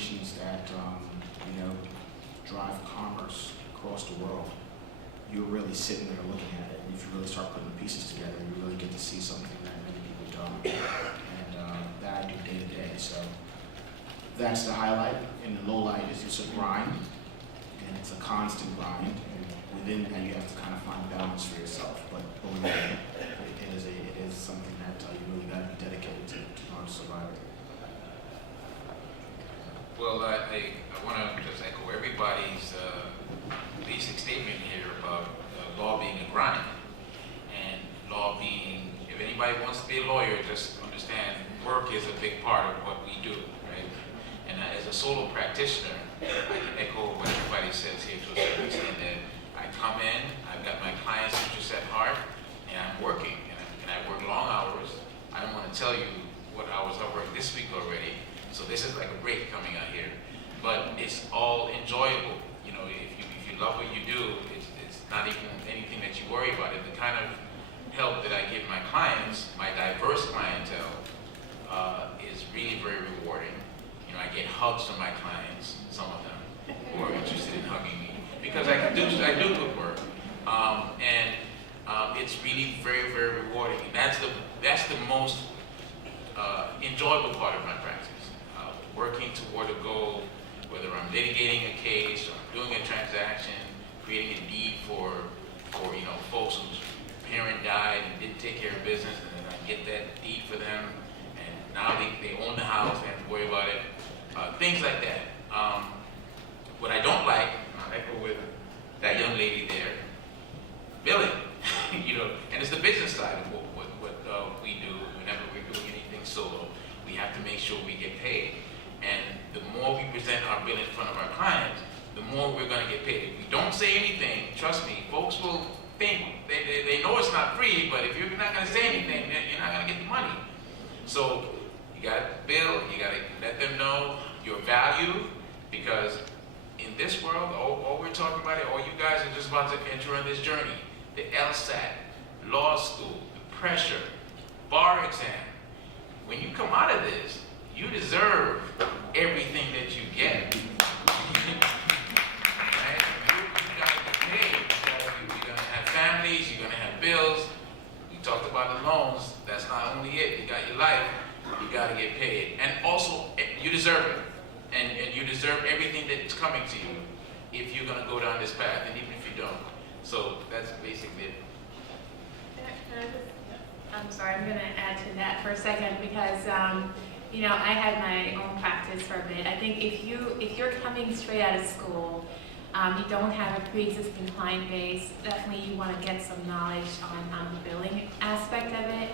corporations that drive commerce across the world, you're really sitting there looking at it, and if you really start putting the pieces together, you really get to see something that many people don't, and that I do day to day. So that's the highlight, and the low light is just a grind, and it's a constant grind, and within that you have to kind of find balance for yourself. But believe me, it is something that you really got to be dedicated to in order to survive it. Well, I want to just echo everybody's basic statement here about law being a grind, and law being, if anybody wants to be a lawyer, just understand work is a big part of what we do, right? And as a solo practitioner, I can echo what everybody says here to a certain extent, that I come in, I've got my client's interests at heart, and I'm working, and I work long hours. I don't want to tell you what hours I work this week already, so this is like a break coming out here. But it's all enjoyable. You know, if you love what you do, it's not even anything that you worry about. The kind of help that I give my clients, my diverse clientele, is really very rewarding. You know, I get hugs from my clients, some of them, who are interested in hugging me, because I do good work. It's really very, very rewarding. And that's the most enjoyable part of my practice. Working toward a goal, whether I'm litigating a case or I'm doing a transaction, creating a deed for folks whose parent died and didn't take care of business, and then I get that deed for them, and now they own the house, they have to worry about it. Things like that. What I don't like, I echo with that young lady there, billing. And it's the business side of what we do. Whenever we're doing anything solo, we have to make sure we get paid. And the more we present our bill in front of our clients, the more we're going to get paid. If we don't say anything, trust me, folks will think, they know it's not free, but if you're not going to say anything, then you're not going to get the money. So you got to bill, you got to let them know your value, because in this world, all we're talking about, all you guys are just about to enter on this journey, the LSAT, law school, the pressure, bar exam. When you come out of this, you deserve everything that you get. Right? You gotta get paid. You're gonna have families, you're gonna have bills. We talked about the loans. That's not only it. You got your life, you gotta get paid. And also, you deserve it. And you deserve everything that's coming to you if you're gonna go down this path, and even if you don't. So that's basically it. I'm sorry, I'm gonna add to that for a second, because I had my own practice for a bit. I think if you're coming straight out of school, you don't have a pre-existing client base, definitely you want to get some knowledge on the billing aspect of it.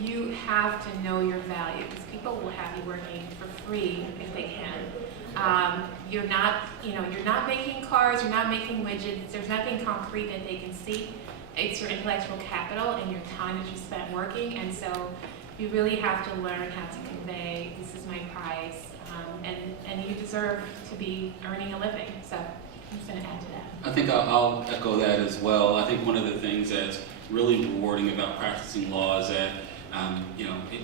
You have to know your value, because people will have you working for free if they can. You're not making cars, you're not making widgets, there's nothing concrete that they can see. It's your intellectual capital and your time that you spent working, and so you really have to learn how to convey, this is my price, and you deserve to be earning a living. So I'm just going to add to that. I think I'll echo that as well. I think one of the things that's really rewarding about practicing law is that,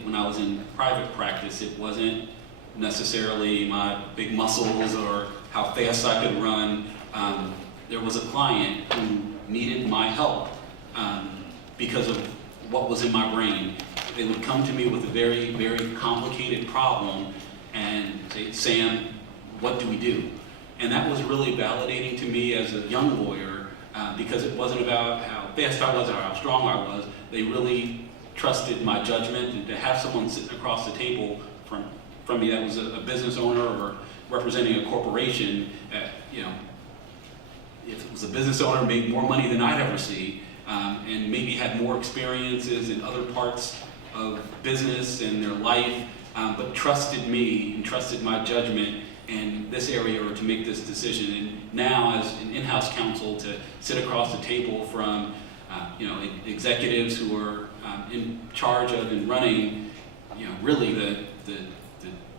when I was in private practice, it wasn't necessarily my big muscles or how fast I could run. There was a client who needed my help because of what was in my brain. They would come to me with a very, very complicated problem and say, Sam, what do we do? And that was really validating to me as a young lawyer, because it wasn't about how fast I was or how strong I was. They really trusted my judgment, and to have someone sitting across the table from me that was a business owner or representing a corporation, if it was a business owner, made more money than I'd ever see, and maybe had more experiences in other parts of business and their life, but trusted me and trusted my judgment in this area or to make this decision. And now, as an in-house counsel, to sit across the table from executives who are in charge of and running, really the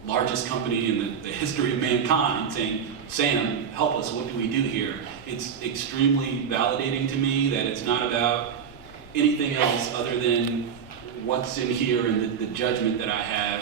largest company in the history of mankind, saying, Sam, help us, what do we do here? It's extremely validating to me that it's not about anything else other than what's in here and the judgment that I have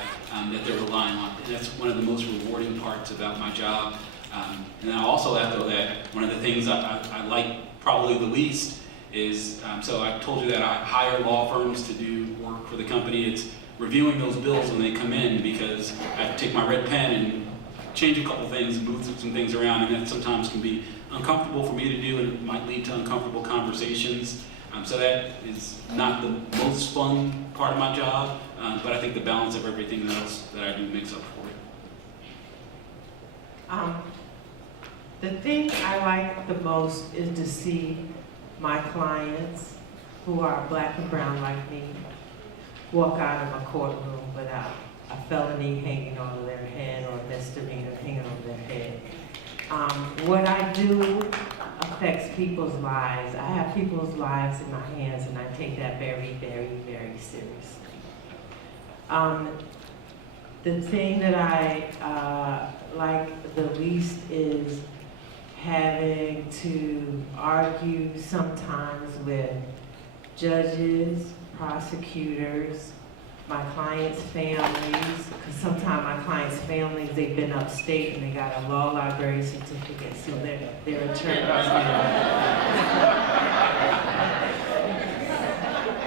that they're relying on. And that's one of the most rewarding parts about my job. And then I also echo that one of the things I like probably the least is, so I told you that I hire law firms to do work for the company. It's reviewing those bills when they come in, because I have to take my red pen and change a couple things, move some things around, and that sometimes can be uncomfortable for me to do, and it might lead to uncomfortable conversations. So that is not the most fun part of my job, but I think the balance of everything else that I do makes up for it. The thing I like the most is to see my clients, who are black and brown like me, walk out of a courtroom without a felony hanging over their head or a misdemeanor hanging over their head. What I do affects people's lives. I have people's lives in my hands, and I take that very, very, very seriously. The thing that I like the least is having to argue sometimes with judges, prosecutors, my clients' families, because sometimes my clients' families, they've been upstate and they got a law library certificate, so their attorneys.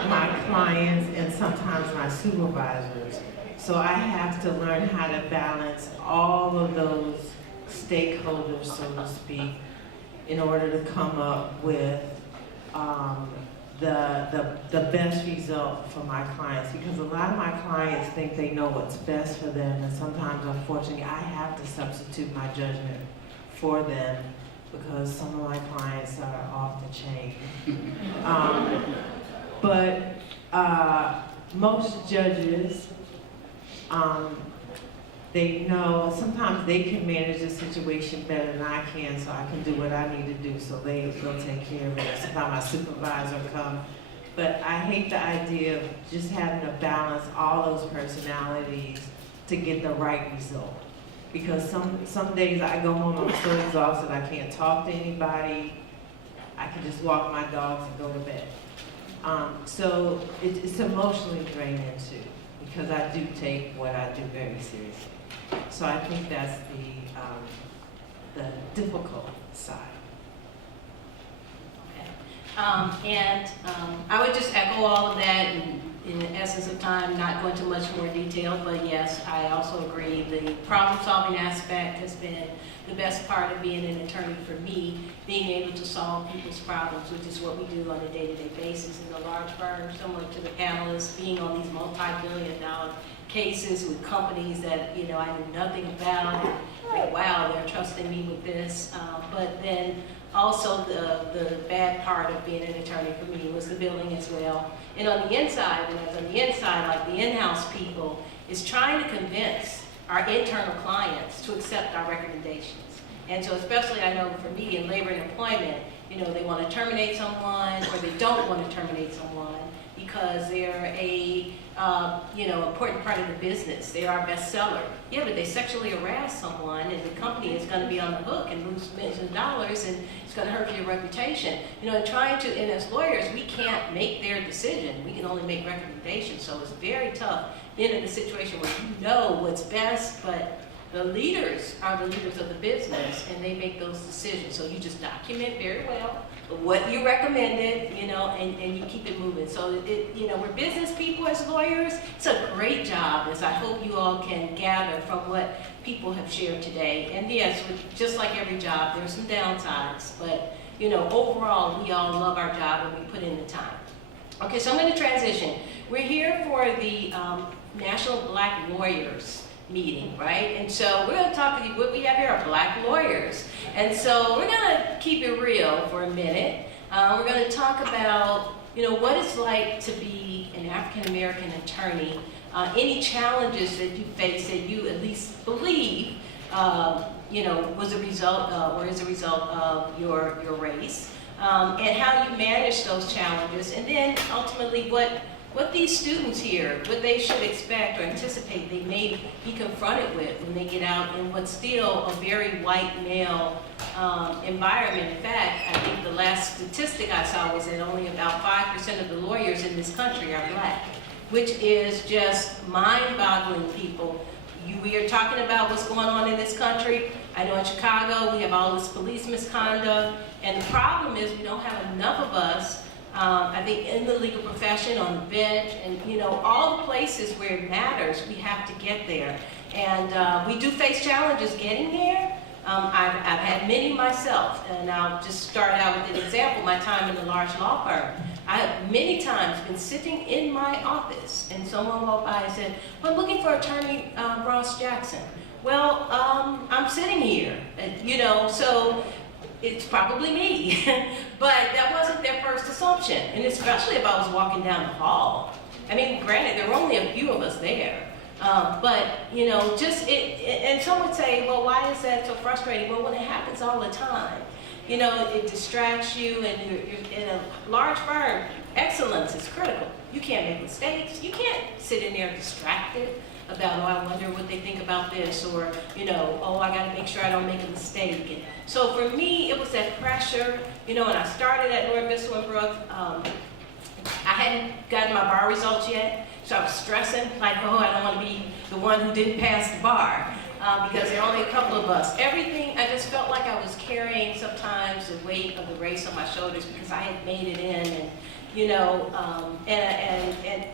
My clients and sometimes my supervisors. So I have to learn how to balance all of those stakeholders, so to speak, in order to come up with the best result for my clients, because a lot of my clients think they know what's best for them, and sometimes, unfortunately, I have to substitute my judgment for them because some of my clients are off the chain. But most judges, they know, sometimes they can manage the situation better than I can, so I can do what I need to do, so they'll take care of it. Sometimes my supervisor come. But I hate the idea of just having to balance all those personalities to get the right result. Because some days I go home, I'm so exhausted, I can't talk to anybody. I can just walk my dogs and go to bed. So it's emotionally draining too, because I do take what I do very seriously. So I think that's the difficult side. Okay. I would just echo all of that, and in the essence of time, not go into much more detail, but yes, I also agree the problem-solving aspect has been the best part of being an attorney for me, being able to solve people's problems, which is what we do on a day-to-day basis in the large firm, similar to the panelists, being on these multi-billion-dollar cases with companies that I knew nothing about. Like, wow, they're trusting me with this. But then also the bad part of being an attorney for me was the billing as well. And on the inside, like the in-house people, is trying to convince our internal clients to accept our recommendations. And so especially I know for me in labor and employment, they want to terminate someone or they don't want to terminate someone because they're a important part of the business. They are a bestseller. Yeah, but they sexually harass someone and the company is going to be on the hook and lose millions of dollars, and it's going to hurt your reputation. And as lawyers, we can't make their decision. We can only make recommendations. So it's very tough being in a situation where you know what's best, but the leaders are the leaders of the business and they make those decisions. So you just document very well what you recommended, and you keep it moving. So we're business people as lawyers. It's a great job, as I hope you all can gather from what people have shared today. And yes, just like every job, there's some downsides, but overall, we all love our job and we put in the time. Okay, so I'm going to transition. We're here for the National Black Lawyers meeting, right? And so we're going to talk with you. What we have here are black lawyers. And so we're going to keep it real for a minute. We're going to talk about, what it's like to be an African-American attorney, any challenges that you face that you at least believe, was a result or is a result of your race, and how you manage those challenges, and then ultimately what these students here, what they should expect or anticipate they may be confronted with when they get out in what's still a very white male environment. In fact, I think the last statistic I saw was that only about 5% of the lawyers in this country are black. which is just mind-boggling, people. We are talking about what's going on in this country. I know in Chicago, we have all this police misconduct, and the problem is we don't have enough of us, I think, in the legal profession, on the bench, and all the places where it matters, we have to get there. And we do face challenges getting there. I've had many myself, and I'll just start out with an example, my time in the large law firm. I have many times been sitting in my office, and someone walked by and said, well, I'm looking for Attorney Ross Jackson. Well, I'm sitting here, so it's probably me. But that wasn't their first assumption, and especially if I was walking down the hall. I mean, granted, there were only a few of us there. And some would say, well, why is that so frustrating? Well, when it happens all the time, it distracts you, and you're in a large firm, excellence is critical. You can't make mistakes. You can't sit in there distracted about, I wonder what they think about this, or, I got to make sure I don't make a mistake. And so for me, it was that pressure, and I started at Lord Bissell and Brooke. I hadn't gotten my bar results yet. So I was stressing, like, I don't want to be the one who didn't pass the bar, because there are only a couple of us. Everything, I just felt like I was carrying sometimes the weight of the race on my shoulders because I had made it in, and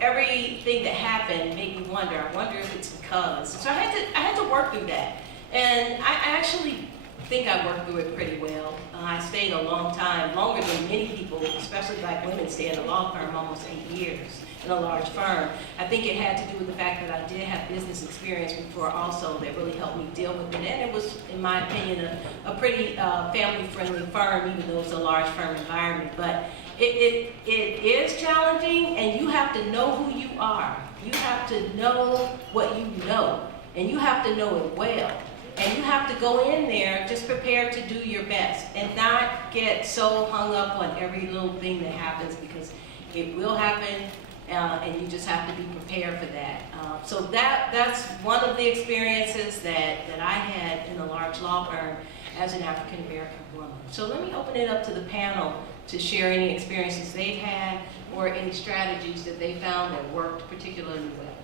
everything that happened made me wonder. I wonder if it's because. So I had to work through that, and I actually think I worked through it pretty well. I stayed a long time, longer than many people, especially Black women, stay in a law firm almost 8 years. In a large firm. I think it had to do with the fact that I did have business experience before also that really helped me deal with it. And it was, in my opinion, a pretty family-friendly firm, even though it's a large firm environment. But it is challenging, and you have to know who you are. You have to know what you know, and you have to know it well. And you have to go in there just prepared to do your best and not get so hung up on every little thing that happens, because it will happen. And you just have to be prepared for that. So that's one of the experiences that I had in a large law firm as an African American woman. So let me open it up to the panel to share any experiences they've had or any strategies that they found that worked particularly well.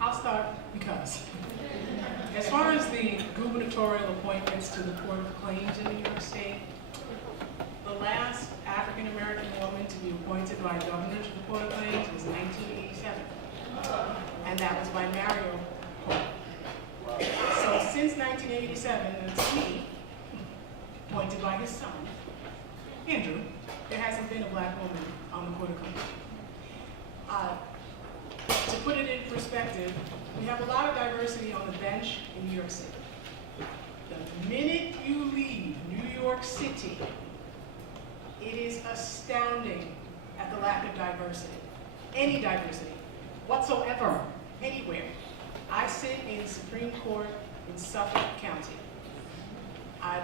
I'll start because as far as the gubernatorial appointments to the Court of Claims in New York State, the last African American woman to be appointed by governor to the Court of Claims was 1987, and that was by Mario Court. So since 1987, it's me, appointed by his son, Andrew, there hasn't been a Black woman on the Court of Claims. To put it in perspective, we have a lot of diversity on the bench in New York City. The minute you leave New York City, it is astounding at the lack of diversity, any diversity whatsoever, anywhere. I sit in Supreme Court in Suffolk County.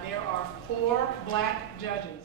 There are 4 Black judges